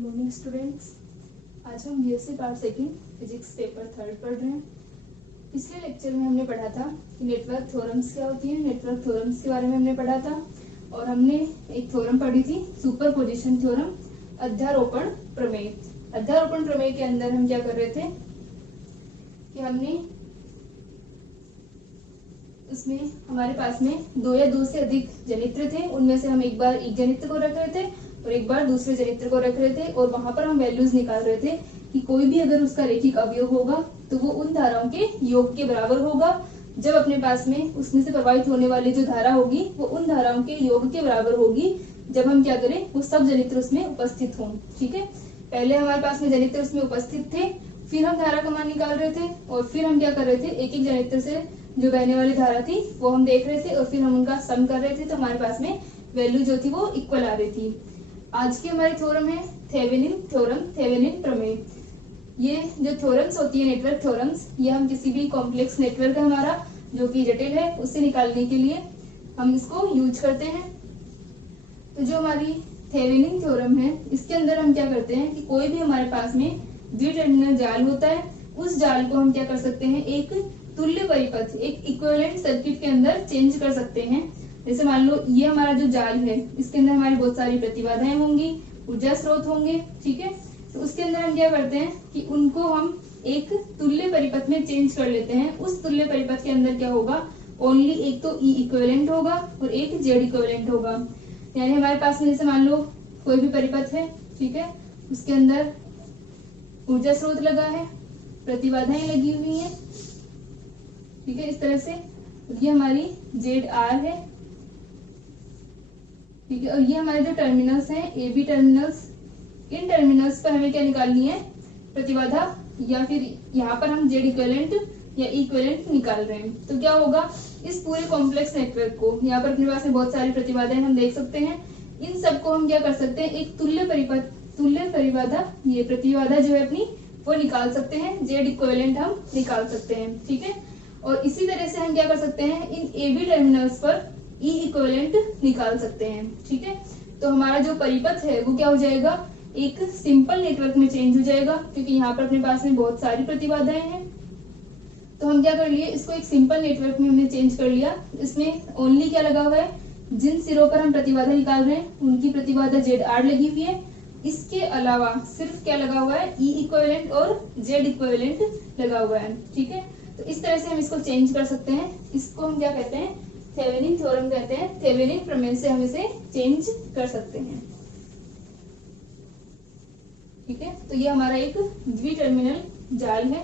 Morning students. आज हम BSc part second physics paper 3 पढ़ रहे हैं। पिछले लेक्चर में हमने पढ़ा था कि नेटवर्क थ्योरम्स क्या होती है। नेटवर्क थ्योरम्स के बारे में हमने पढ़ा था और हमने एक थ्योरम पढ़ी थी, सुपरपोजिशन थ्योरम, अध्यारोपण प्रमेय। अध्यारोपण प्रमेय के अंदर हम क्या कर रहे थे कि हमने उसमें हमारे पास में दो या दो से अधिक जनित्र थे, उनमें से हम एक बार एक जनित्र को रख रहे थे और एक बार दूसरे जनित्र को रख रहे थे और वहां पर हम वैल्यूज निकाल रहे थे कि कोई भी अगर उसका रैखिक अवयव होगा तो वो उन धाराओं के योग के बराबर होगा जब अपने पास में उसमें से प्रवाहित होने वाली जो धारा होगी वो उन धाराओं के योग के बराबर होगी जब हम क्या करें, वो सब जनित्र उसमें उपस्थित हों। ठीक है, पहले हमारे पास में जनित्र उसमें उपस्थित थे, फिर हम धारा का मान निकाल रहे थे और फिर हम क्या कर रहे थे, एक एक जनित्र से जो बहने वाली धारा थी वो हम देख रहे थे और फिर हम उनका सम कर रहे थे, तो हमारे पास में वैल्यू जो थी वो इक्वल आ रही थी। आज की हमारी थ्योरम है थेवेनिन थ्योरम, थेवेनिन प्रमेय। ये जो थ्योरम्स होती है नेटवर्क थ्योरम्स, ये हम किसी भी कॉम्प्लेक्स नेटवर्क है हमारा जो कि जटिल है उससे निकालने के लिए हम इसको यूज करते हैं। तो जो हमारी थेवेनिन थ्योरम है इसके अंदर हम क्या करते हैं कि कोई भी हमारे पास में द्विटर्मिनल जाल होता है, उस जाल को हम क्या कर सकते हैं, एक तुल्य परिपथ, एक इक्विवेलेंट सर्किट के अंदर चेंज कर सकते हैं। जैसे मान लो ये हमारा जो जाल है इसके अंदर हमारी बहुत सारी प्रतिबाधाएं होंगी, ऊर्जा स्रोत होंगे। ठीक है, तो उसके अंदर हम क्या करते हैं कि उनको हम एक तुल्य परिपथ में चेंज कर लेते हैं। उस तुल्य परिपथ के अंदर क्या होगा, ओनली एक तो ई इक्विवेलेंट होगा और एक जेड इक्विवेलेंट होगा। यानी हमारे पास में जैसे मान लो कोई भी परिपथ है, ठीक है, उसके अंदर ऊर्जा स्रोत लगा है, प्रतिबाधाएं लगी हुई हैं, ठीक है, इस तरह से ये हमारी जेड आर है, ठीक है, और ये हमारे जो टर्मिनल्स हैं ए बी टर्मिनल्स, इन टर्मिनल्स पर हमें क्या निकालनी है, प्रतिबाधा, या फिर यहाँ पर हम जेड इक्विवेलेंट या इक्विवेलेंट निकाल रहे हैं। तो क्या होगा, इस पूरे कॉम्प्लेक्स नेटवर्क को, यहाँ पर अपने पास में बहुत सारी प्रतिबाधाएं हम देख सकते हैं, इन सबको हम क्या कर सकते हैं, एक तुल्य परिपथ, तुल्य परिबाधा, ये प्रतिबाधा जो है अपनी वो निकाल सकते हैं, जेड इक्विवेलेंट हम निकाल सकते हैं। ठीक है, और इसी तरह से हम क्या कर सकते हैं, इन ए बी टर्मिनल्स पर ई इक्विवेलेंट निकाल सकते हैं। ठीक है, तो हमारा जो परिपथ है वो क्या हो जाएगा, एक सिंपल नेटवर्क में चेंज हो जाएगा, क्योंकि यहाँ पर अपने पास में बहुत सारी प्रतिबाधाएं हैं। तो हम क्या कर लिए, इसको एक सिंपल नेटवर्क में हमने चेंज कर लिया। इसमें ओनली क्या लगा हुआ है, जिन सिरों पर हम प्रतिबाधा निकाल रहे हैं उनकी प्रतिबाधा जेड आर लगी हुई है। इसके अलावा सिर्फ क्या लगा हुआ है, ई इक्विवेलेंट और जेड इक्विवेलेंट लगा हुआ है। ठीक है, तो इस तरह से हम इसको चेंज कर सकते हैं। इसको हम क्या कहते हैं, थेवेनिन थ्योरम कहते हैं। थेवेनिन प्रमेय से हम इसे चेंज कर सकते हैं। ठीक है, तो ये हमारा एक द्विटर्मिनल जाल है।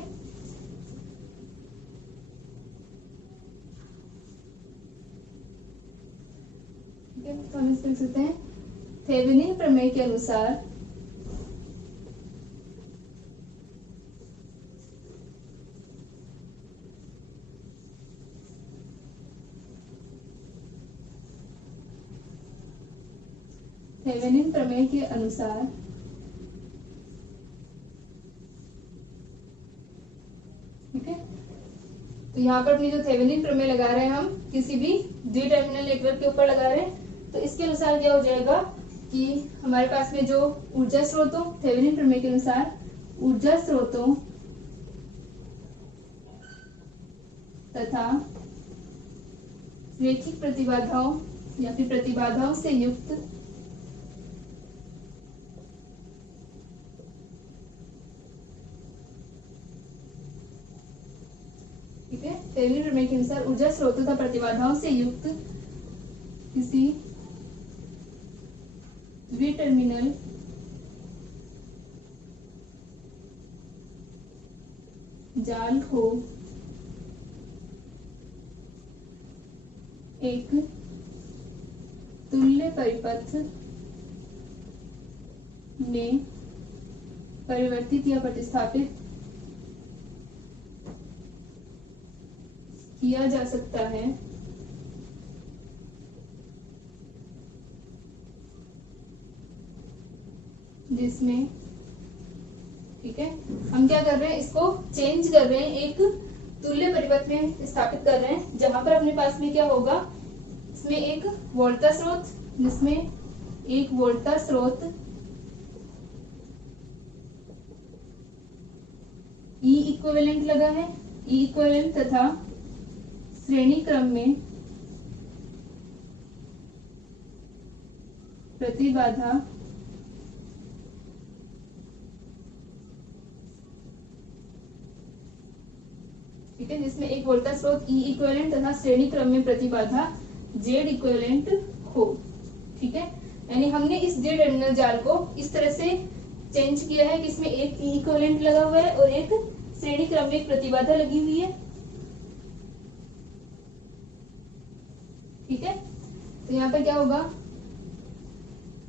ठीक है, तो हम इसे लिख सकते हैं थेवेनिन प्रमेय के अनुसार थेवेनिन प्रमेय के अनुसार ठीक है, तो यहाँ पर अपनी जो थेवेनिन प्रमेय लगा रहे हैं हम किसी भी द्विटर्मिनल नेटवर्क के ऊपर लगा रहे हैं, तो इसके अनुसार क्या हो जाएगा कि हमारे पास में जो ऊर्जा स्रोतों, थेवेनिन प्रमेय के अनुसार ऊर्जा स्रोतों तथा रैखिक प्रतिबाधाओं या फिर प्रतिबाधाओं से युक्त ठीक है, थेवेनिन प्रमेय के अनुसार ऊर्जा स्रोतों तथा प्रतिबाधाओं से युक्त किसी द्विटर्मिनल जाल को एक तुल्य परिपथ में परिवर्तित या प्रतिस्थापित किया जा सकता है, जिसमें ठीक है, हम क्या कर रहे हैं, इसको चेंज कर रहे हैं, एक तुल्य परिपथ में स्थापित कर रहे हैं, जहां पर अपने पास में क्या होगा, इसमें एक वोल्टा स्रोत, जिसमें एक वोल्टा स्रोत इक्विवेलेंट लगा है, ई इक्विवेलेंट तथा श्रेणी क्रम में प्रतिबाधा ठीक है, जिसमें एक वोल्टेज स्रोत ई इक्विवेलेंट तथा श्रेणी क्रम में प्रतिबाधा जेड इक्विवेलेंट हो। ठीक है, यानी हमने इस जेड टर्मिनल जाल को इस तरह से चेंज किया है कि इसमें एक ई इक्विवेलेंट लगा हुआ है और एक श्रेणी क्रम में एक प्रतिबाधा लगी हुई है। ठीक है, तो यहाँ पर क्या होगा,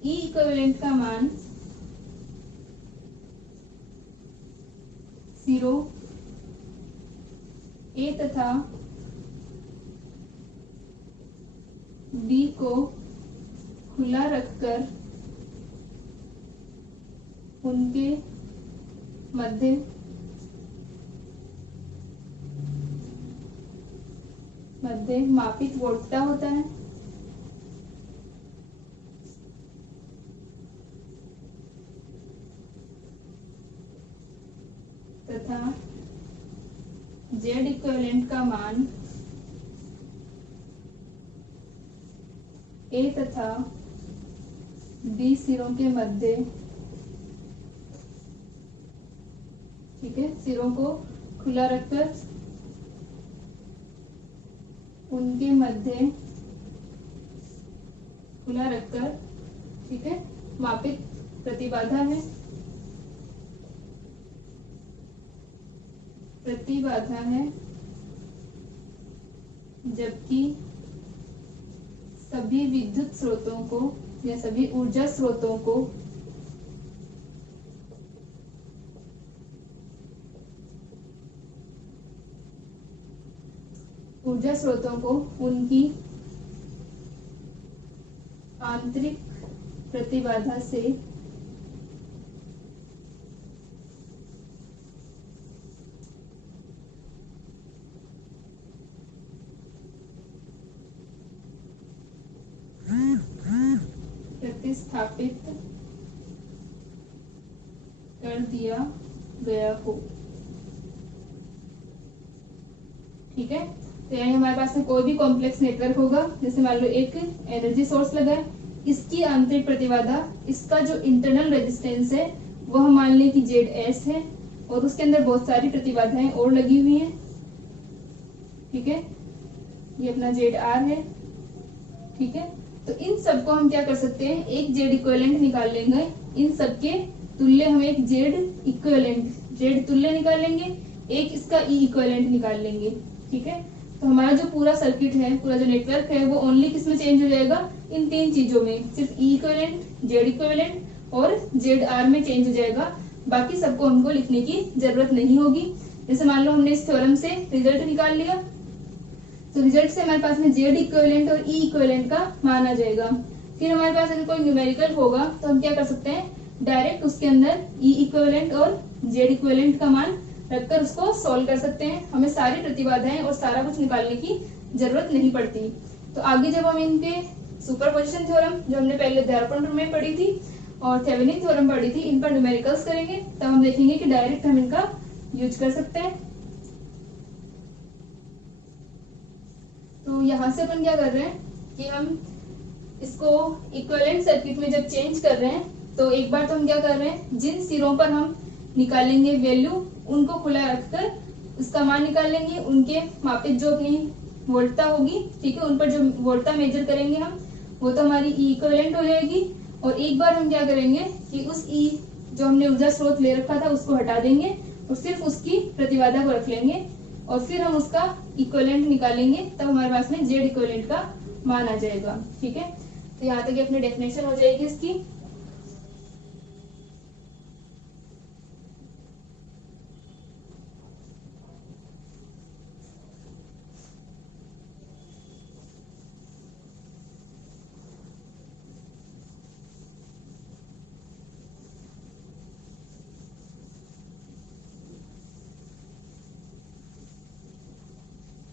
ई इक्विवेलेंट का मान 0 ए तथा बी को खुला रखकर उनके मध्य मापित वोल्टता होता है तथा जेड इक्विवेलेंट का मान ए तथा बी सिरों के मध्य, ठीक है, सिरों को खुला रखकर उनके मध्य खुला रखकर, ठीक है, मापित प्रतिबाधा है, जबकि सभी विद्युत स्रोतों को या सभी ऊर्जा स्रोतों को उनकी आंतरिक प्रतिबाधा से प्रतिस्थापित कर दिया गया हो। ठीक है, तो यानी हमारे पास में कोई भी कॉम्प्लेक्स नेटवर्क होगा, जैसे मान लो एक एनर्जी सोर्स लगा है, इसकी आंतरिक प्रतिबाधा, इसका जो इंटरनल रेजिस्टेंस है वो हम मान लें कि ZS है और उसके अंदर बहुत सारी प्रतिबाधाएं और लगी हुई हैं। ठीक है, ये अपना ZR है। ठीक है, तो इन सबको हम क्या कर सकते हैं, एक जेड इक्विवेलेंट निकाल लेंगे, इन सबके तुल्य हम एक जेड इक्विवेलेंट, जेड तुल्य निकाल लेंगे, एक इसका ई इक्विवेलेंट निकाल लेंगे। ठीक है, तो हमारा जो पूरा सर्किट है, पूरा जो नेटवर्क है, वो ओनली किस में चेंज हो जाएगा, इन तीन चीजों में, सिर्फ ई इक्विवेलेंट, जेड इक्विवेलेंट और ZR में चेंज हो जाएगा। बाकी सबको हमको लिखने की जरूरत नहीं होगी। जैसे मान लो हमने इस थ्योरम से रिजल्ट निकाल लिया, तो रिजल्ट से हमारे पास में जेड इक्विवेलेंट और ई इक्विवेलेंट का मान आ जाएगा। फिर हमारे पास अगर कोई न्यूमेरिकल होगा तो हम क्या कर सकते हैं, डायरेक्ट उसके अंदर ई इक्विवेलेंट और जेड इक्विवेलेंट का मान रखकर उसको सॉल्व कर सकते हैं। हमें सारी प्रतिबाधाएं और सारा कुछ निकालने की जरूरत नहीं पड़ती। तो आगे जब हम इनके सुपरपोजिशन थ्योरम, जो हमने पहले अध्यारोपण में पढ़ी थी, और थेवेनिन थ्योरम पढ़ी थी, इन पर न्यूमेरिकल्स करेंगे, तब हम देखेंगे कि डायरेक्ट हम इनका यूज कर सकते हैं। तो यहाँ से अपन क्या कर रहे हैं कि हम इसको इक्विवेलेंट सर्किट में जब चेंज कर रहे हैं, तो एक बार तो हम क्या कर रहे हैं, जिन सिरों पर हम निकालेंगे वैल्यू, उनको खुला रखकर उसका मान निकाल लेंगे, उनके मापित जो अपनी वोल्टता होगी, ठीक है, उन पर जो वोल्टता मेजर करेंगे हम, वो तो हमारी ई इक्विवेलेंट हो जाएगी। और एक बार हम क्या करेंगे कि उस ई जो हमने ऊर्जा स्रोत ले रखा था उसको हटा देंगे और सिर्फ उसकी प्रतिबाधा को रख लेंगे और फिर हम उसका इक्विवेलेंट निकालेंगे, तब हमारे पास में जेड इक्विवेलेंट का मान आ जाएगा। ठीक है, तो यहाँ तक अपनी डेफिनेशन हो जाएगी इसकी।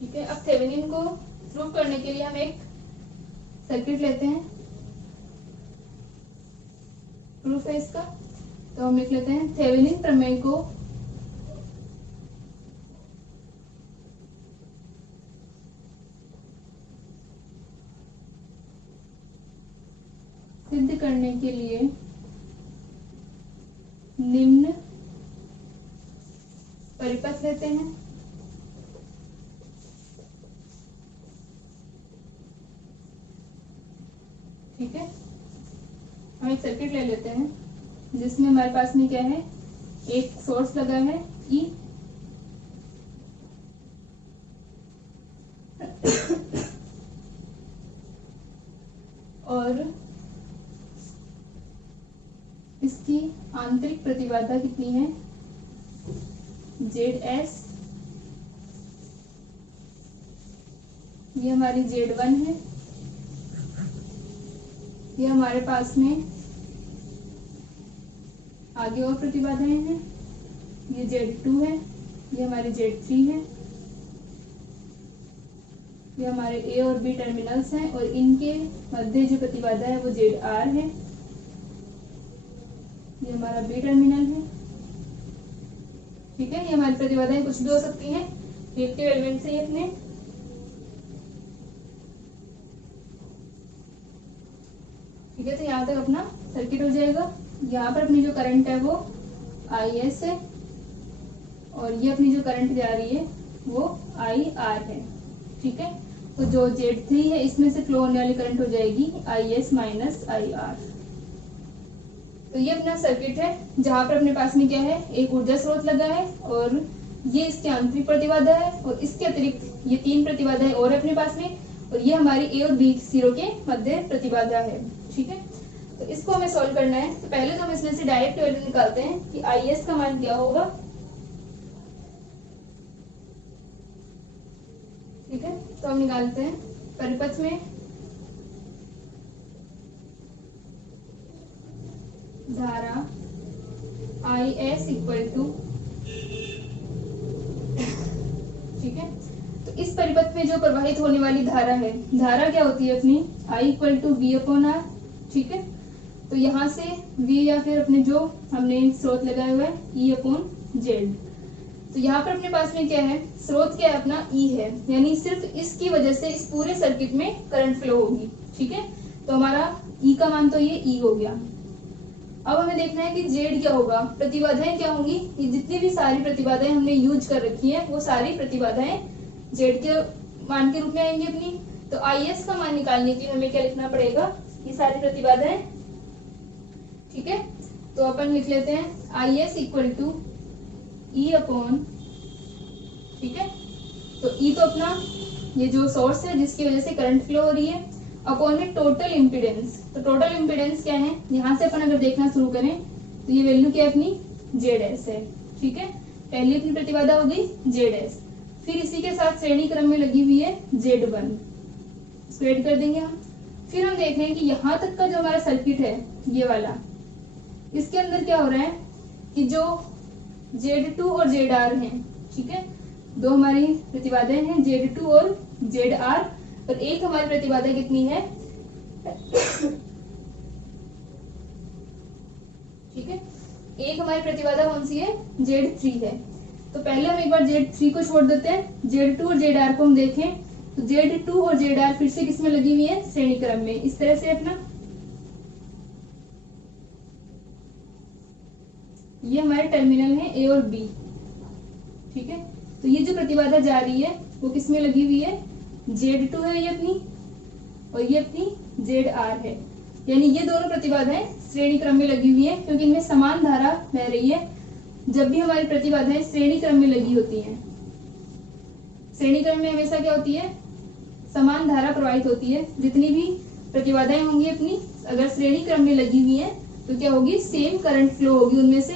ठीक है, अब थेवेनिन को प्रूव करने के लिए हम एक सर्किट लेते हैं, प्रूफ है इसका। तो हम लिख लेते हैं, थेवेनिन प्रमेय को सिद्ध करने के लिए निम्न परिपथ लेते हैं। ठीक है, हम एक सर्किट ले लेते हैं जिसमें हमारे पास में क्या है, एक सोर्स लगा है E, और इसकी आंतरिक प्रतिबाधा कितनी है, ZS, ये हमारी Z1 है। ये हमारे पास में आगे और प्रतिबाधाएं हैं, ये Z2 है, ये हमारी Z3 है, ये हमारे A और B टर्मिनल्स हैं और इनके मध्य जो प्रतिबाधा है वो ZR है, ये हमारा B टर्मिनल है। ठीक है, ये हमारी प्रतिबाधाएं कुछ भी हो सकती हैं, रिएक्टिव एलिमेंट से ही अपने। ठीक है, तो यहाँ तक अपना सर्किट हो जाएगा। यहाँ पर अपनी जो करंट है वो IS है और ये अपनी जो करंट जा रही है वो IR है। ठीक है, तो जो Z3 है इसमें से फ्लो होने वाली करंट हो जाएगी IS माइनस IR। तो ये अपना सर्किट है जहाँ पर अपने पास में क्या है, एक ऊर्जा स्रोत लगा है और ये इसकी आंतरिक प्रतिबाधा है और इसके अतिरिक्त ये 3 प्रतिबाधा है और अपने पास में, और ये हमारी A और B सिरों के मध्य प्रतिबाधा है। ठीक है, तो इसको हमें सॉल्व करना है। तो पहले तो हम इसमें से डायरेक्ट वैल्यू निकालते हैं कि IS का मान क्या होगा। ठीक है, तो हम निकालते हैं परिपथ में धारा IS इक्वल टू, ठीक है, तो इस परिपथ में जो प्रवाहित होने वाली धारा है, धारा क्या होती है अपनी I equal to V upon R। ठीक है, तो यहाँ से V या फिर अपने जो हमने स्रोत लगाया हुआ है E अपॉन Z। तो यहाँ पर अपने पास में क्या है, स्रोत क्या है अपना E है, यानी सिर्फ इसकी वजह से इस पूरे सर्किट में करंट फ्लो होगी। ठीक है, तो हमारा E का मान तो ये E हो गया। अब हमें देखना है कि Z क्या होगा, प्रतिबाधाएं क्या होंगी। ये जितनी भी सारी प्रतिबाधाएं हमने यूज कर रखी है वो सारी प्रतिबाधाएं Z के मान के रूप में आएंगी अपनी। तो IS का मान निकालने के लिए हमें क्या लिखना पड़ेगा, ये सारी प्रतिबाधाएं। ठीक है, तो अपन लिख लेते हैं IS equal to E upon, ठीक है, तो E तो अपना ये जो सोर्स है जिसकी वजह से करंट फ्लो हो रही है, अपॉन में टोटल इम्पीडेंस। तो टोटल इम्पीडेंस क्या है, यहाँ से अपन अगर देखना शुरू करें तो ये वैल्यू क्या है अपनी ZS है। ठीक है, पहली अपनी प्रतिबाधा हो गई ZS, फिर इसी के साथ श्रेणी क्रम में लगी हुई है Z1, इसको ऐड कर देंगे हम। फिर हम देख रहे हैं कि यहाँ तक का जो हमारा सर्किट है ये वाला, इसके अंदर क्या हो रहा है कि जो Z2 और ZR हैं, ठीक है, दो हमारी प्रतिबाधाएं हैं Z2 और ZR, और एक हमारी प्रतिबाधा कितनी है ठीक है, एक हमारी प्रतिबाधा कौन सी है, Z3 है। तो पहले हम एक बार Z3 को छोड़ देते हैं, Z2 और ZR को हम देखें तो Z2 और ZR फिर से किसमें लगी हुई है, श्रेणी क्रम में, इस तरह से अपना। ये हमारे टर्मिनल है A और B। ठीक है, तो ये जो प्रतिबाधा जा रही है वो किसमें लगी हुई है, Z2 है ये अपनी, और ये अपनी ZR है, यानी ये दोनों प्रतिबाधाएं श्रेणी क्रम में लगी हुई है, क्योंकि इनमें समान धारा बह रही है। जब भी हमारी प्रतिबाधाएं श्रेणी क्रम में लगी होती हैं, श्रेणी क्रम में हमेशा क्या होती है, समान धारा प्रवाहित होती है। जितनी भी प्रतिबाधाएं होंगी अपनी अगर श्रेणी क्रम में लगी हुई है तो क्या होगी, सेम करंट फ्लो होगी उनमें से।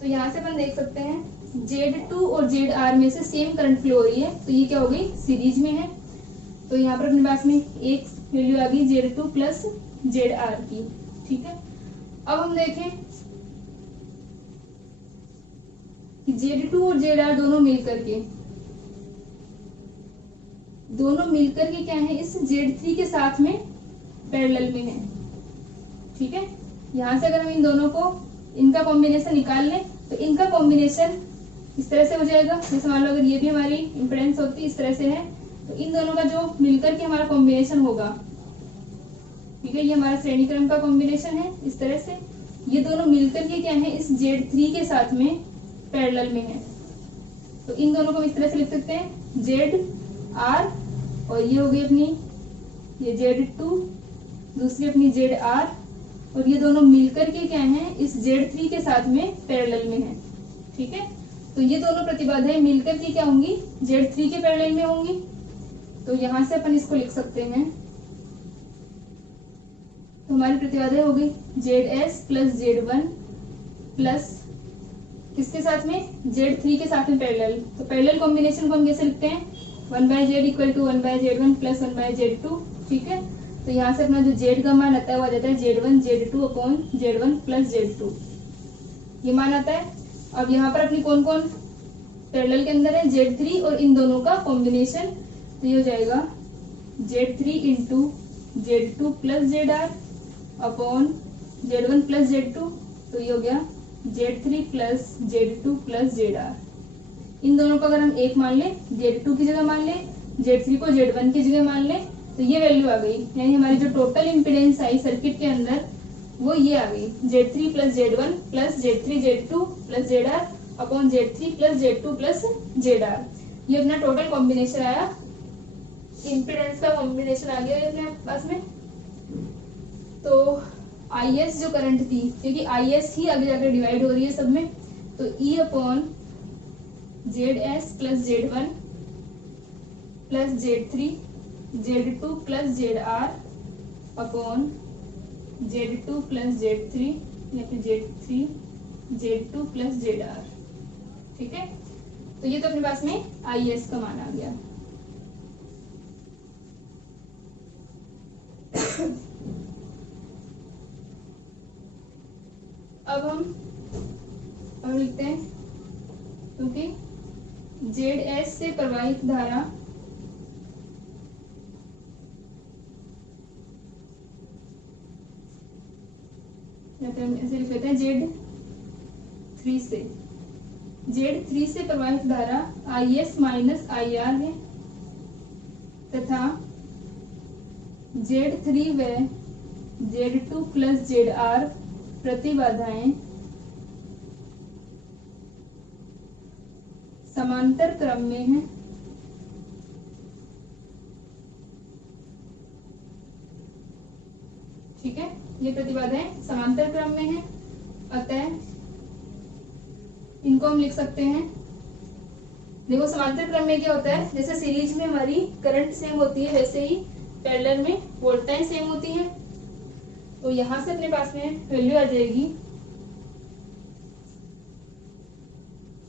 तो यहाँ से अपन देख सकते हैं Z2 और ZR में से सेम करंट फ्लो हो रही है, तो ये क्या हो गई, सीरीज में है। तो यहाँ पर अपने पास में एक वैल्यू आ गई Z2 प्लस ZR की। ठीक है, अब हम देखें कि Z2 और ZR दोनों मिलकर के क्या है, इस Z3 के साथ में पैरेलल में है। ठीक है, यहाँ से अगर हम इन दोनों को, इनका कॉम्बिनेशन निकाल लें तो इनका कॉम्बिनेशन इस तरह से हो जाएगा। जैसे मान लो अगर ये भी हमारी इम्पीडेंस होती इस तरह से है, तो इन दोनों का जो मिलकर के हमारा कॉम्बिनेशन होगा ठीक है, ये हमारा श्रेणी क्रम का कॉम्बिनेशन है इस तरह से। ये दोनों मिलकर के क्या है, इस Z3 के साथ में पैरेलल में है। तो इन दोनों को इस तरह से लिख सकते हैं ZR, और ये हो गई अपनी ये Z2, दूसरी अपनी ZR, और ये दोनों मिलकर के क्या है, इस Z3 के साथ में पैरेलल में है। ठीक है, तो ये दोनों प्रतिबाधाएं मिलकर के क्या होंगी, Z3 के पैरेलल में होंगी। तो यहां से अपन इसको लिख सकते हैं, तो हमारी प्रतिबाधाएं हो गई ZS प्लस Z1 प्लस किसके साथ में, Z3 के साथ में पैरेलल। तो पैरेलल कॉम्बिनेशन को हम कैसे लिखते हैं, 1/Z equal to 1/Z1 plus 1/Z2। ठीक है, तो यहाँ से अपना जो Z का मान आता है वो आ जाता है Z1 Z2 upon Z1 plus Z2, ये मान आता है। अब यहाँ पर अपनी कौन कौन पैरेलल के अंदर है, Z3 और इन दोनों का कॉम्बिनेशन, तो ये हो जाएगा Z3 into Z2 plus ZR upon Z1 plus Z2, तो ये हो गया Z3 plus Z2 plus ZR। इन दोनों को अगर हम एक मान ले, Z2 की जगह मान ले, Z3 को Z1 की जगह मान ले, तो ये वैल्यू आ गई, यानी हमारी जो टोटल इम्पीडेंस आई सर्किट के अंदर वो ये आ गई, Z3 plus Z1 plus Z3 Z2 plus ZR upon Z3 plus Z2 plus ZR। ये अपना टोटल कॉम्बिनेशन आया, इम्पीडेंस का कॉम्बिनेशन आ गया अपने पास में। तो IS जो करंट थी, क्योंकि IS ही आगे जाकर डिवाइड हो रही है सब में, तो E upon ZS plus Z1 plus Z3 Z2 plus ZR upon Z2 plus Z3 या फिर Z3 Z2 प्लस ZR। ठीक है, तो ये तो अपने पास में IS का मान आ गया। अब हम लिखते हैं, क्योंकि ZS से प्रवाहित धारा ऐसे लिख लेते हैं, Z3 से प्रवाहित धारा IS माइनस IR है, तथा Z3 व Z2 प्लस ZR प्रतिबाधाएं समांतर क्रम में हैं। ठीक है, ये प्रतिबाधाएं समांतर क्रम में हैं, अतः इनको हम लिख सकते हैं, देखो समांतर क्रम में क्या होता है, जैसे सीरीज में हमारी करंट सेम होती है वैसे ही पैरेलल में वोल्टेज सेम होती है। तो यहां से अपने पास में वैल्यू आ जाएगी,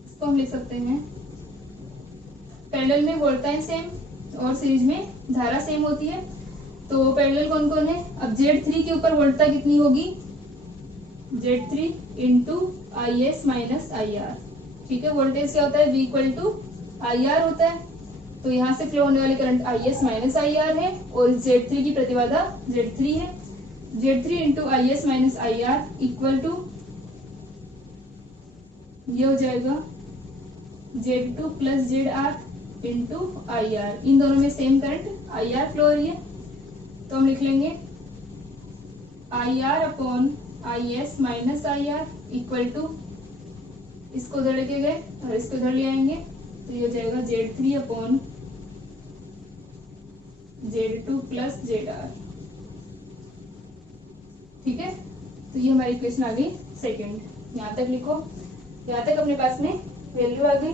इसको हम लिख सकते हैं, पैरेलल में वोल्टेज सेम और सीरीज में धारा सेम होती है। तो पैरेलल कौन कौन है, अब Z3 के ऊपर वोल्टता कितनी होगी, Z3 into IS minus IR। ठीक है, वोल्टेज क्या होता है, V इक्वल टू IR होता है। तो यहाँ से फ्लो होने वाली करंट IS माइनस IR है, और Z3 की प्रतिबाधा Z3 है। Z3 into IS minus IR equal to ये हो जाएगा Z2 plus ZR into IR। इन दोनों में सेम करंट IR फ्लो हो रही है, तो हम लिख लेंगे IR upon IS minus IR equal to, इसको उधर लेके गए और इसको उधर ले आएंगे, तो ये हो जाएगा Z3 upon Z2 plus ZR। ठीक है, तो ये हमारी इक्वेशन आ गई सेकेंड। यहाँ तक लिखो, यहाँ तक अपने पास में वैल्यू आ गई।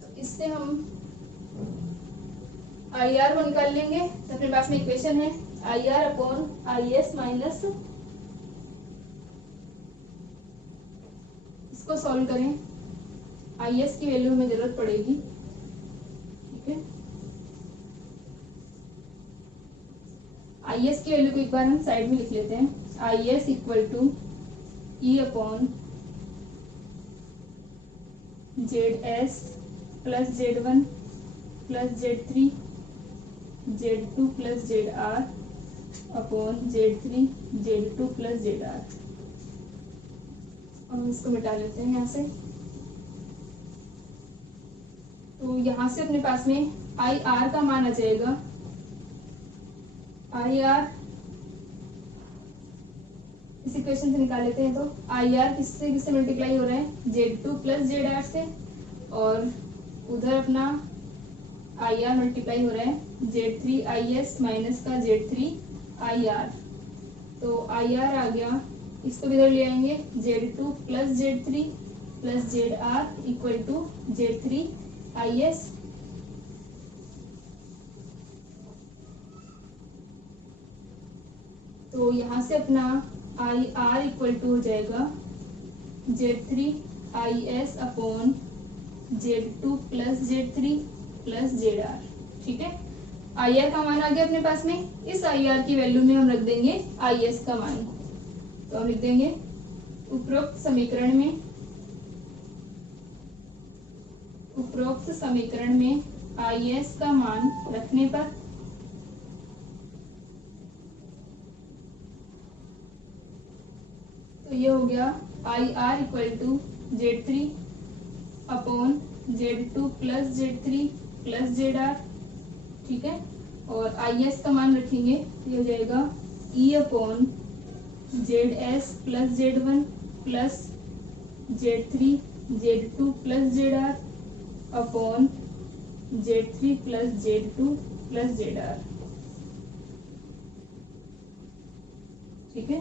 तो इससे हम IR को निकाल लेंगे, तो अपने पास में इक्वेशन है IR अपॉन IS माइनस, इसको सॉल्व करें, IS की वैल्यू हमें जरूरत पड़ेगी। ठीक है, IS की वैल्यू को एक बार हम साइड में लिख लेते हैं, IS equal to E upon ZS plus Z1 plus Z3 Z2 plus ZR upon Z3 Z2 plus ZR। हम इसको मिटा लेते हैं यहाँ से। तो यहाँ से अपने पास में IR का मान आ जाएगा आई आर, इस इक्वेशन से निकाल लेते हैं। तो आई आर किससे किससे मल्टीप्लाई हो रहा है, Z two plus Z R से, और उधर अपना आई आर मल्टीप्लाई हो रहा है Z three I S minus का जेड थ्री आई आर। तो आई आर आ गया, इसको भी इधर ले आएंगे, Z two plus Z three plus Z R equal to Z three I S. तो यहाँ से अपना आई आर इक्वल टू हो जाएगा Z three I S upon Z two plus Z three plus Z R. ठीक है, आई आर का मान आ गया अपने पास में। इस आई आर की वैल्यू में हम रख देंगे आई एस का मान। तो हम लिख देंगे उपरोक्त समीकरण में आई एस का मान रखने पर तो ये हो गया I R equal to Z three upon Z two plus Z three plus Z R. ठीक है, और आई एस का मान रखेंगे, ये हो जाएगा E upon Z S plus Z one plus Z three Z two plus Z R upon Z three plus Z two plus Z R. ठीक है,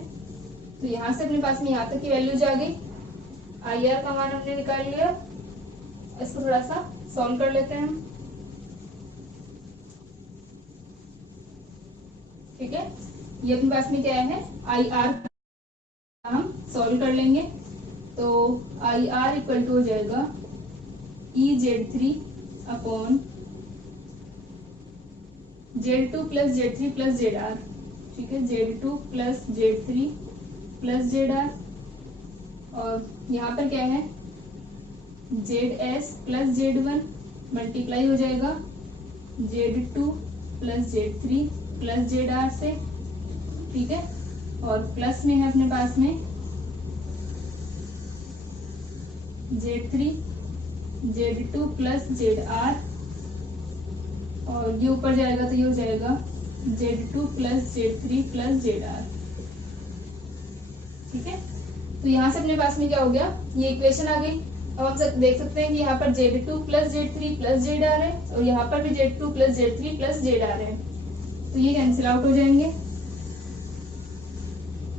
तो यहाँ से अपने पास में यहाँ तक की वैल्यूज आ गई। आई आर का मान हमने निकाल लिया, इसको थोड़ा सा सॉल्व कर लेते हैं हम। ठीक है, ये अपने पास में क्या है, आई आर हम सॉल्व कर लेंगे। तो आई आर इक्वल टू हो जाएगा E Z three upon Z two plus Z three plus Z R. ठीक है, Z two plus Z three plus Z R, और यहाँ पर क्या है, Z S plus Z one multiply हो जाएगा Z two plus Z three plus Z R से। ठीक है, और प्लस में है अपने पास में Z three Z two plus Z R, और ये ऊपर जाएगा तो ये हो जाएगा Z two plus Z three plus Z R. ठीक है, तो यहाँ से अपने पास में क्या हो गया, ये इक्वेशन आ गई। अब हम देख सकते हैं कि यहाँ पर Z two plus Z three plus Z R है, और यहाँ पर भी Z two plus Z three plus Z R है, तो ये कैंसिल आउट हो जाएंगे।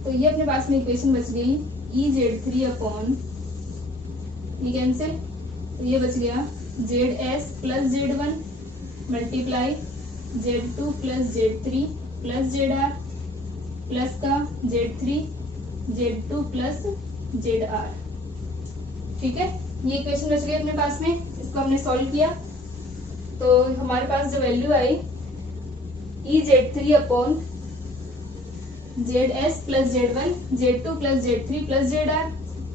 तो ये अपने पास में इक्वेशन बच गई ई जेड थ्री अपॉन, ये कैंसिल, तो ये बच गया Z S plus Z one multiply Z two plus Z three plus Z R plus का Z three Z two plus Z R. ठीक है, ये इक्वेशन बच गई अपने पास में, इसको हमने सॉल्व किया। तो हमारे पास जो value I E Z three upon Z S plus Z one Z two plus Z three plus Z R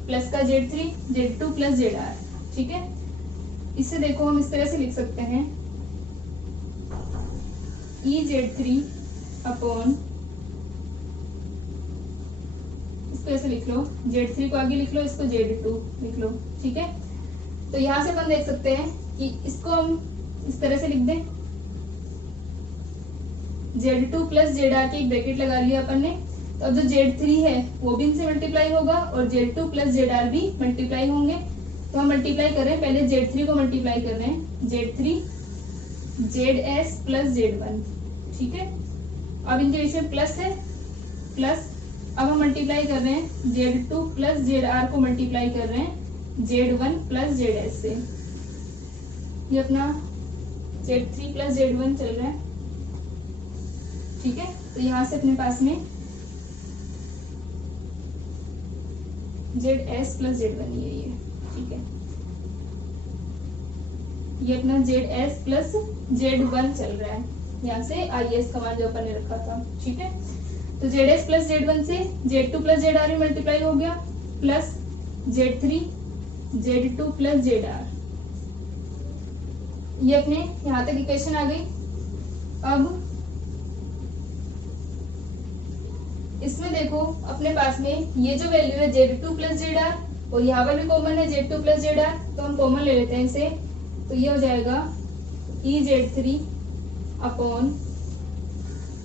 plus का Z three Z two plus Z R. ठीक है, इसे देखो हम इस तरह से लिख सकते हैं ई जेड थ्री अपॉन, इसको ऐसे लिख लो, जेड थ्री को आगे लिख लो, इसको जेड टू लिख लो। ठीक है, तो यहाँ से अपन देख सकते हैं कि इसको हम इस तरह से लिख दें, Z two plus Z R की एक ब्रैकेट लगा लिया अपन ने। तो अब जो जेड थ्री है वो भी इनसे मल्टीप्लाई होगा और Z two plus Z R भी मल्टीप्लाई होंगे। तो हम मल्टीप्लाई कर रहे हैं, पहले जेड थ्री को मल्टीप्लाई कर रहे हैं, Z three Z S plus Z one. ठीक है, अब इनके बीच में प्लस है, प्लस अब हम मल्टीप्लाई कर रहे हैं Z two plus Z R को मल्टीप्लाई कर रहे हैं Z one plus Z S से। ये अपना Z three plus Z one चल रहा है। ठीक है, तो यहाँ से अपने पास में Z S plus Z one ये। ठीक है, ये अपना Z S plus Z one चल रहा है, यहाँ से आई एस का मान जो अपन ने रखा था। ठीक है, तो Z S plus Z one से Z two plus Z R में मल्टीप्लाई हो गया, plus Z three Z two plus Z R. ये अपने यहाँ तक इक्वेशन आ गई। अब इसमें देखो अपने पास में ये जो वैल्यू है Z two plus Z R, और यहाँ पर भी कॉमन है Z two plus Z R, तो हम कॉमन ले लेते हैं इसे। तो ये हो जाएगा E Z three upon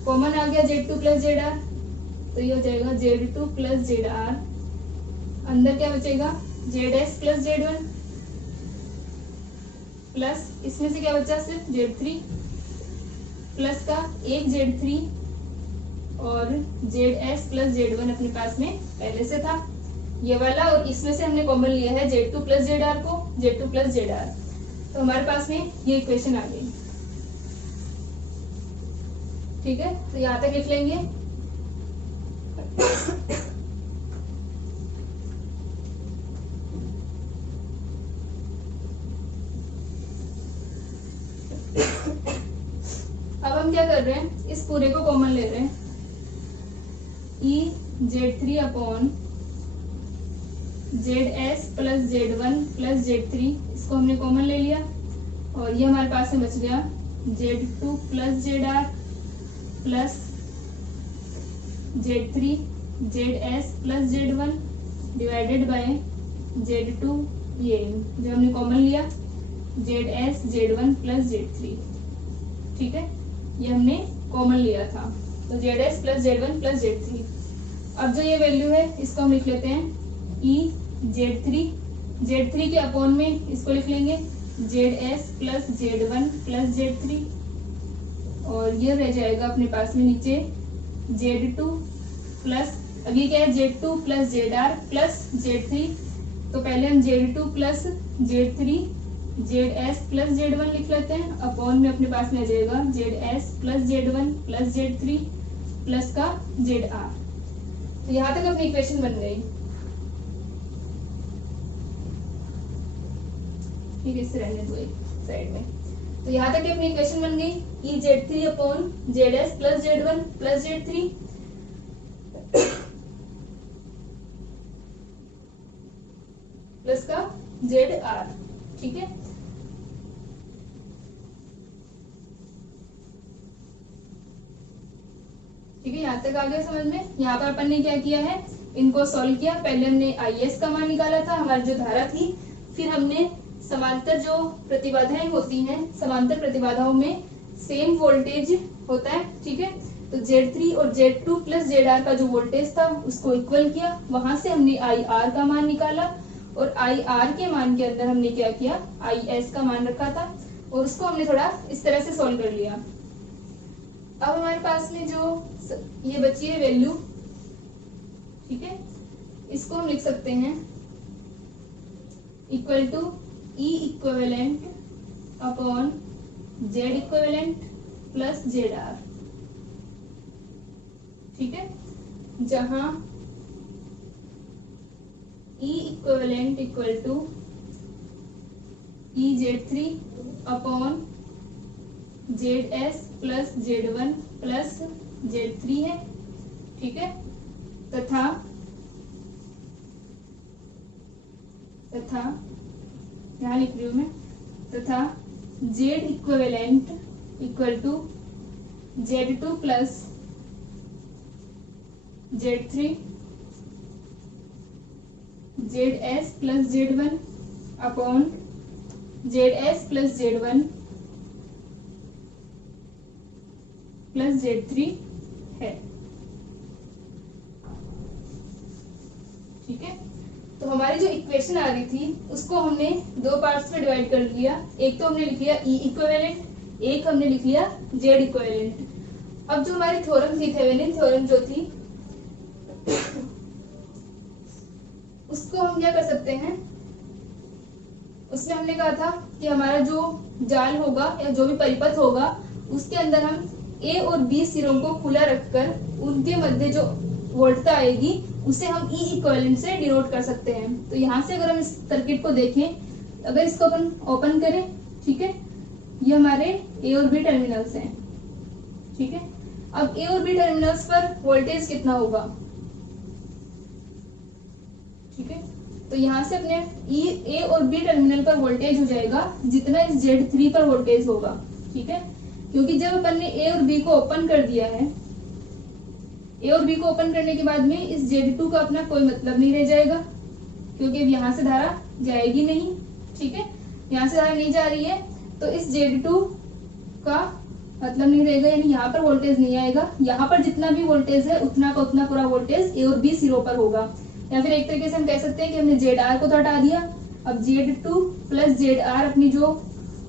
common आ गया Z2 प्लस ZR, तो ये हो जाएगा Z2 प्लस ZR। अंदर क्या बचेगा, ZS प्लस Z1 प्लस इसमें से क्या बचा, सिर्फ Z3 प्लस का एक Z3 और ZS प्लस Z1 अपने पास में पहले से था ये वाला, और इसमें से हमने कॉमन लिया है Z2 प्लस ZR को, Z2 प्लस ZR। तो हमारे पास में ये इक्वेशन आ गई। ठीक है, तो यहाँ तक लिख लेंगे। अब हम क्या कर रहे हैं, इस पूरे को कॉमन ले रहे हैं, EZ3 upon ZS plus Z1 plus Z3, इसको हमने कॉमन ले लिया, और ये हमारे पास में बच गया Z2 plus ZR plus Z3 ZS plus Z1 divided by Z2, ये जो हमने कॉमन लिया ZS Z1 प्लस Z3। ठीक है, ये हमने कॉमन लिया था, तो ZS plus Z1 plus Z3। अब जो ये वैल्यू है इसको हम लिख लेते हैं Z3 के अपॉन में इसको लिख लेंगे ZS plus Z1 plus Z3, और ये रह जाएगा अपने पास में नीचे Z2 प्लस, अब ये क्या है, Z2 plus ZR plus Z3, तो पहले हम Z2 plus Z3 ZS plus Z1 लिख लेते हैं, अपॉन में अपने पास में आ जाएगा ZS plus Z1 plus Z3 plus का ZR। तो यहाँ तक अपनी इक्वेशन बन गई। ठीक है, इससे रहने दो एक साइड में। तो यहाँ तक अपनी इक्वेशन बन गई, EZ3 upon ZS plus Z1 plus Z3 plus का ZR। ठीक है, ठीक है, यहाँ तक आ गया समझ में। यहाँ पर अपन ने क्या किया है, इनको सॉल्व किया। पहले हमने IS का मान निकाला था, हमारी जो धारा थी, फिर हमने समांतर जो प्रतिबाधाएं होती हैं, समांतर प्रतिबाधाओं में सेम वोल्टेज होता है। ठीक है, तो Z3 और Z2 प्लस ZR का जो वोल्टेज था उसको इक्वल किया, वहां से हमने IR का मान निकाला, और IR के मान के अंदर हमने क्या किया, IS का मान रखा था, और उसको हमने थोड़ा इस तरह से सॉल्व कर लिया। अब हमारे पास में जो ये बची है वैल्यू, ठीक है, इसको हम लिख सकते हैं equal to E equivalent upon Z equivalent plus ZR। ठीक है, जहां E equivalent equal to EZ3 upon ZS plus Z1 plus Z3 है। ठीक है, तथा यहाँ लिख रही हूँ मैं, तथा Z equivalent equal to Z2 plus Z3 ZS plus Z1 upon ZS plus Z1 plus Z3 है। ठीक है, तो हमारी जो इक्वेशन आ रही थी उसको हमने दो पार्ट्स में डिवाइड कर लिया। एक तो हमने लिख लिया E इक्विवेलेंट, एक हमने लिख लिया Z इक्विवेलेंट। अब जो हमारी थ्योरम थी, थेवेनिन थ्योरम जो थी, उसको हम क्या कर सकते हैं, उसमें हमने कहा था कि हमारा जो जाल होगा या जो भी परिपथ होगा उसके अंदर हम A और B सिरों को खुला रखकर उनके मध्य जो वोल्टता आएगी उसे हम E इक्विवेलेंट से डिनोट कर सकते हैं। तो यहाँ से अगर हम इस सर्किट को देखें, अगर इसको अपन ओपन करें, ठीक है, ये हमारे A और B टर्मिनल्स हैं। ठीक है, अब A और B टर्मिनल्स पर वोल्टेज कितना होगा, ठीक है, तो यहाँ से अपने A और B टर्मिनल पर वोल्टेज हो जाएगा जितना इस Z3 पर वोल्टेज होगा। ठीक है, क्योंकि जब अपन ने A और B को ओपन कर दिया है, A और B को ओपन करने के बाद में इस Z2 का अपना कोई मतलब नहीं रह जाएगा, क्योंकि यहाँ से धारा जाएगी नहीं। ठीक है, यहाँ से धारा नहीं जा रही है, तो इस Z2 का मतलब नहीं रहेगा, यानी यहाँ पर वोल्टेज नहीं आएगा। यहाँ पर जितना भी वोल्टेज है उतना का उतना पूरा वोल्टेज ए और बी सिरों पर होगा। या फिर एक तरीके से हम कह सकते हैं कि हमने जेड आर को तो हटा दिया, अब Z2 प्लस जेड आर अपनी जो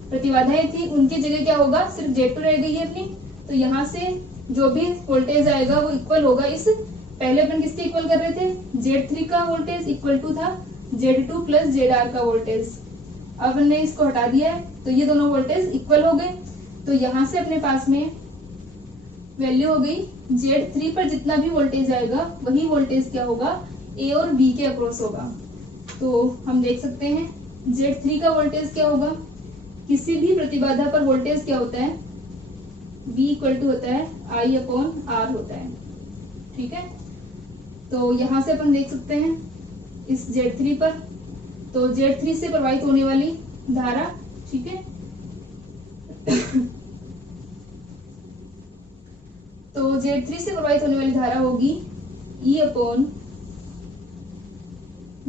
प्रतिबाधाएं थी उनकी जगह क्या होगा, सिर्फ Z2 रह गई है अपनी। तो यहाँ से जो भी वोल्टेज आएगा वो इक्वल होगा इस, पहले अपन किसके इक्वल कर रहे थे, Z3 का वोल्टेज इक्वल टू था Z2 प्लस जेड आर का वोल्टेज। अब हमने इसको हटा दिया है तो ये दोनों वोल्टेज इक्वल हो गए। तो यहाँ से अपने पास में वैल्यू हो गई Z3 पर जितना भी वोल्टेज आएगा वही वोल्टेज क्या होगा, ए और बी के अक्रॉस होगा। तो हम देख सकते हैं Z3 का वोल्टेज क्या होगा, किसी भी प्रतिबाधा पर वोल्टेज क्या होता है, V इक्वल टू होता है I अपॉन R होता है। ठीक है, तो यहाँ से अपन देख सकते हैं इस Z3 पर, तो Z3 से प्रवाहित होने वाली धारा, ठीक है तो Z3 से प्रवाहित होने वाली धारा होगी E upon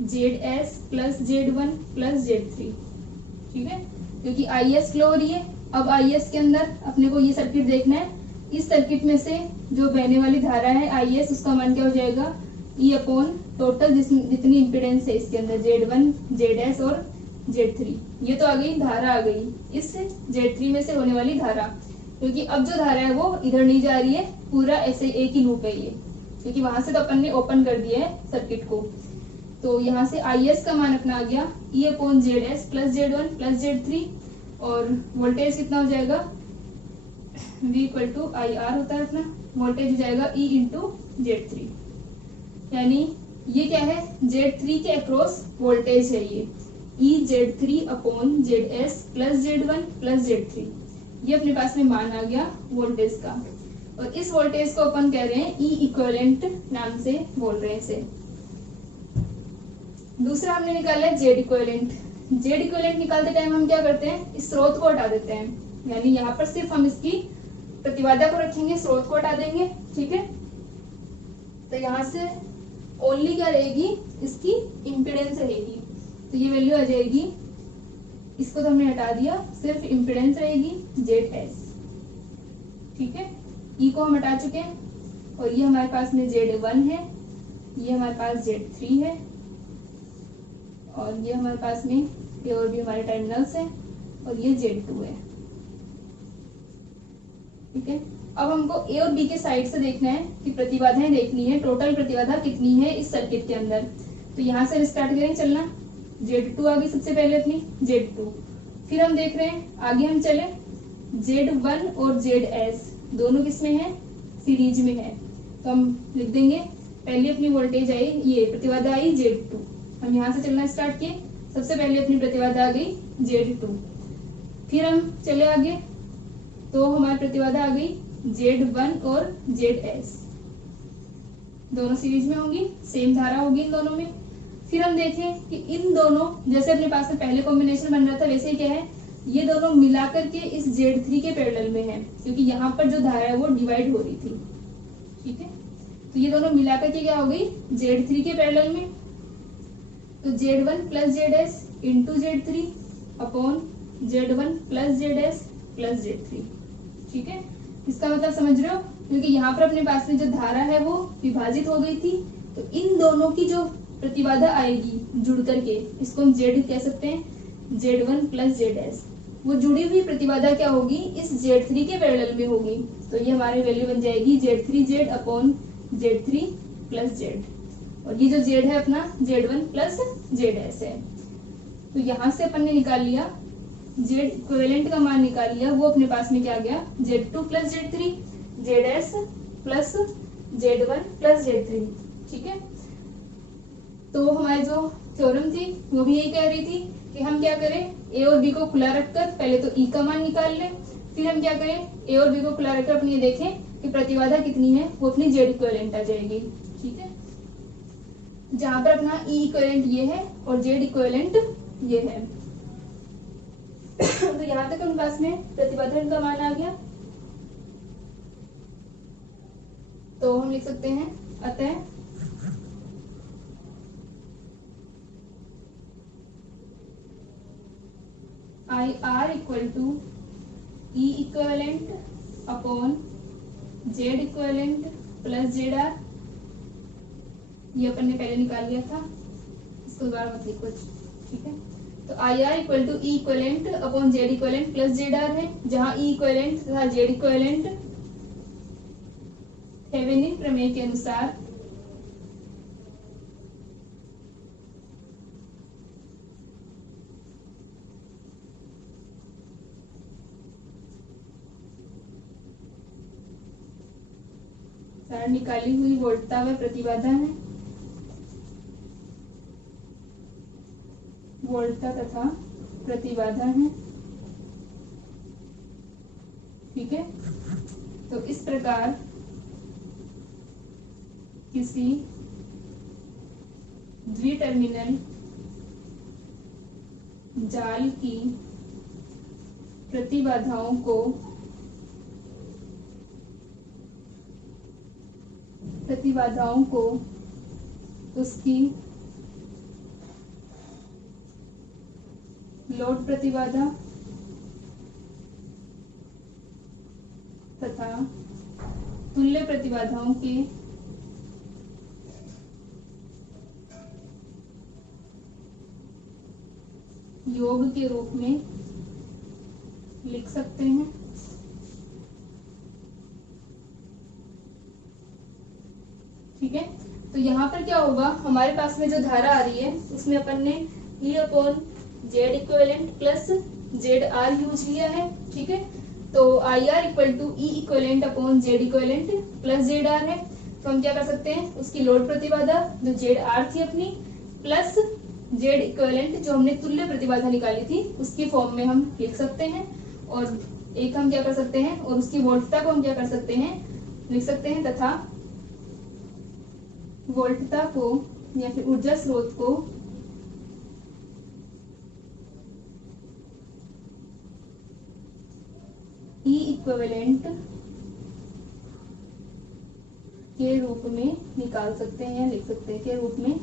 ZS plus Z1 plus Z3। ठीक है, क्योंकि IS फ्लो हो रही है। अब IS के अंदर अपने को ये सर्किट देखना है, इस सर्किट में से जो बहने वाली धारा है IS, उसका मान क्या हो जाएगा, E अपॉन टोटल जितनी इम्पिडेंस है इसके अंदर Z1, ZS और Z3। ये तो आ गई धारा, आ गई इस Z3 में से होने वाली धारा, क्योंकि अब जो धारा है वो इधर नहीं जा रही है, पूरा ऐसे एक ही लूप है ये, क्योंकि वहां से तो अपन ने ओपन कर दिया है सर्किट को। तो यहाँ से IS का मान अपना आ गया E upon ZS plus Z1 plus Z3, और वोल्टेज कितना हो जाएगा, V इक्वल टू IR होता है अपना, वोल्टेज हो जाएगा E इंटू Z3। यानी ये क्या है, Z3 के अक्रॉस वोल्टेज है ये E Z3 upon ZS plus Z1 plus Z3। ये अपने पास में मान आ गया वोल्टेज का, और इस वोल्टेज को अपन कह रहे हैं E इक्विवेलेंट नाम से बोल रहे हैं इसे। दूसरा हमने निकाला है Z इक्विवेलेंट। Z इक्विवेलेंट निकालते टाइम हम क्या करते हैं, इस स्रोत को हटा देते हैं, यानी यहाँ पर सिर्फ हम इसकी प्रतिबाधा को रखेंगे, स्रोत को हटा देंगे। ठीक है, तो यहाँ से ओनली क्या रहेगी, इसकी इम्पिडेंस रहेगी। तो ये वैल्यू आ जाएगी, इसको तो हमने हटा दिया, सिर्फ इम्पिडेंस रहेगी ZS। ठीक है, E को हम हटा चुके हैं, और ये हमारे पास में Z1 है, ये हमारे पास Z3 है, और ये हमारे पास में ये और भी हमारे टर्मिनल्स हैं, और ये Z2 है। ठीक है, अब हमको A और B के साइड से देखना है कि प्रतिबाधाएं देखनी है, टोटल प्रतिबाधा कितनी है इस सर्किट के अंदर। तो यहाँ से स्टार्ट करें चलना, Z2 आ गई सबसे पहले अपनी Z2, फिर हम देख रहे हैं आगे हम चले Z1 और ZS दोनों किसमें है, सीरीज में है। तो हम लिख देंगे पहले अपनी वोल्टेज आई, ये प्रतिबाधा आई Z2, हम यहाँ से चलना स्टार्ट किए, सबसे पहले अपनी प्रतिबाधा आ गई Z2, फिर हम चले आगे तो हमारी प्रतिबाधा आ गई Z1 और ZS, दोनों सीरीज में होंगी, सेम धारा होगी इन दोनों में। फिर हम देखें कि इन दोनों, जैसे अपने पास में पहले कॉम्बिनेशन बन रहा था वैसे क्या है, ये दोनों मिलाकर के इस Z3 के पैरेलल में है, क्योंकि यहाँ पर जो धारा है वो डिवाइड हो रही थी। ठीक है, तो ये दोनों मिलाकर के क्या हो गई, Z3 के पैरेलल में। तो Z1 plus ZS into Z3 upon Z1 plus ZS plus Z3। ठीक है, इसका मतलब समझ रहे हो, क्योंकि यहाँ पर अपने पास में जो धारा है वो विभाजित हो गई थी, तो इन दोनों की जो प्रतिबाधा आएगी जुड़ करके, इसको हम Z कह सकते हैं, Z1 प्लस ZS, वो जुड़ी हुई प्रतिबाधा क्या होगी, इस Z3 के पैरेलल में होगी। तो ये हमारी वैल्यू बन जाएगी Z3Z upon Z3 plus Z, और ये जो Z है अपना Z1 प्लस ZS है। तो यहाँ से अपन ने निकाल लिया Z इक्विवेलेंट का मान निकाल लिया, वो अपने पास में क्या आ गया, Z2 plus Z3 ZS plus Z1 plus Z3। ठीक है, तो हमारी जो थ्योरम थी वो भी यही कह रही थी कि हम क्या करें, A और B को खुला रखकर पहले तो E का मान निकाल लें, फिर हम क्या करें, A और B को खुला रखकर अपनी ये देखें कि प्रतिबाधा कितनी है, वो अपनी Z इक्विवेलेंट आ जाएगी। ठीक है, जहां पर अपना E इक्विवेलेंट ये है और Z इक्विवेलेंट ये है। तो यहाँ तक उनके पास में प्रतिबाधा का मान आ गया। तो हम लिख सकते हैं, अतः IR equal to E equivalent upon Z equivalent plus Z R, ये अपन ने पहले निकाल लिया था, इसको दोबारा मत लिखो, ठीक है। तो I R equal to E equivalent upon Z equivalent plus Z R है, जहां ई इक्विवेलेंट तथा जेड इक्विवेलेंट थेवेनिन प्रमेय के अनुसार निकाली हुई वोल्टता व प्रतिबाधा है, वोल्टता तथा प्रतिबाधा है, ठीक है। तो इस प्रकार किसी द्विटर्मिनल जाल की प्रतिबाधाओं को उसकी लोड प्रतिबाधा तथा तुल्य प्रतिबाधाओं के योग के रूप में लिख सकते हैं, ठीक है। तो यहाँ पर क्या होगा, हमारे पास में जो धारा आ रही है उसमें अपन ने E अपॉन Z equivalent plus Z R use लिया है, ठीक है। तो I R equal to E equivalent upon Z equivalent plus Z R है। तो हम क्या कर सकते हैं, उसकी लोड प्रतिबाधा जो जेड आर थी अपनी प्लस जेड इक्विवेलेंट जो हमने तुल्य प्रतिबाधा निकाली थी उसकी फॉर्म में हम लिख सकते हैं, और एक हम क्या कर सकते हैं, और उसकी वोल्टता को हम क्या कर सकते हैं, लिख सकते हैं, तथा वोल्टता को या फिर ऊर्जा स्रोत को ई इक्विवेलेंट के रूप में निकाल सकते हैं या लिख सकते हैं, के रूप में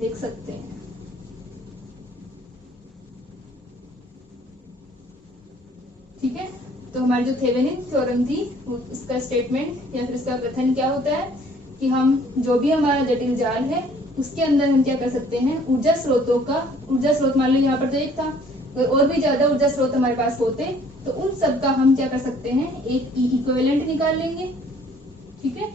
लिख सकते हैं, ठीक है। तो हमारी जो थेवेनिन थ्योरम थी उसका स्टेटमेंट या फिर उसका कथन क्या होता है कि हम जो भी हमारा जटिल जाल है उसके अंदर हम क्या कर सकते हैं, ऊर्जा स्रोतों का, ऊर्जा स्रोत मान लो यहाँ पर तो एक था, और भी ज्यादा ऊर्जा स्रोत हमारे पास होते तो उन सब का हम क्या कर सकते हैं, एक ई इक्विवेलेंट निकाल लेंगे, ठीक है।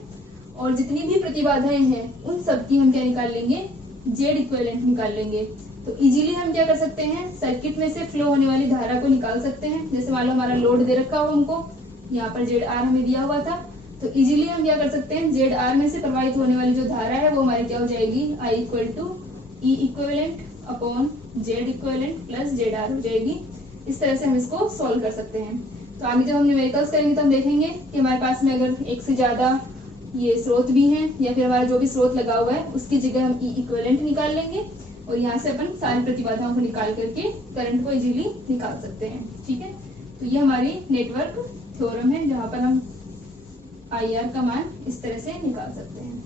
और जितनी भी प्रतिबाधाएं हैं उन सब की हम क्या निकाल लेंगे, जेड इक्विवेलेंट निकाल लेंगे। तो इजीली हम क्या कर सकते हैं, सर्किट में से फ्लो होने वाली धारा को निकाल सकते हैं। जैसे मान लो हमारा लोड दे रखा हो हमको, यहाँ पर जेड आर हमें दिया हुआ था, तो इजीली हम क्या कर सकते हैं, जेड आर में से प्रवाहित होने वाली जो धारा है वो हमारी क्या हो जाएगी, I equal to E equivalent upon Z equivalent plus Z R हो जाएगी। इस तरह से हम इसको सॉल्व कर सकते हैं। तो आगे जब हम न्यूमेरिकल्स करेंगे तो हम देखेंगे कि हमारे पास में अगर एक से ज्यादा ये स्रोत भी हैं या फिर हमारा जो भी स्रोत लगा हुआ है उसकी जगह हम ई इक्विवेलेंट निकाल लेंगे, और यहाँ से अपन सारी प्रतिबाधाओं को निकाल करके करंट को इजीली निकाल सकते हैं, ठीक है। तो ये हमारी नेटवर्क थ्योरम है जहाँ पर हम आई आर का मान इस तरह से निकाल सकते हैं।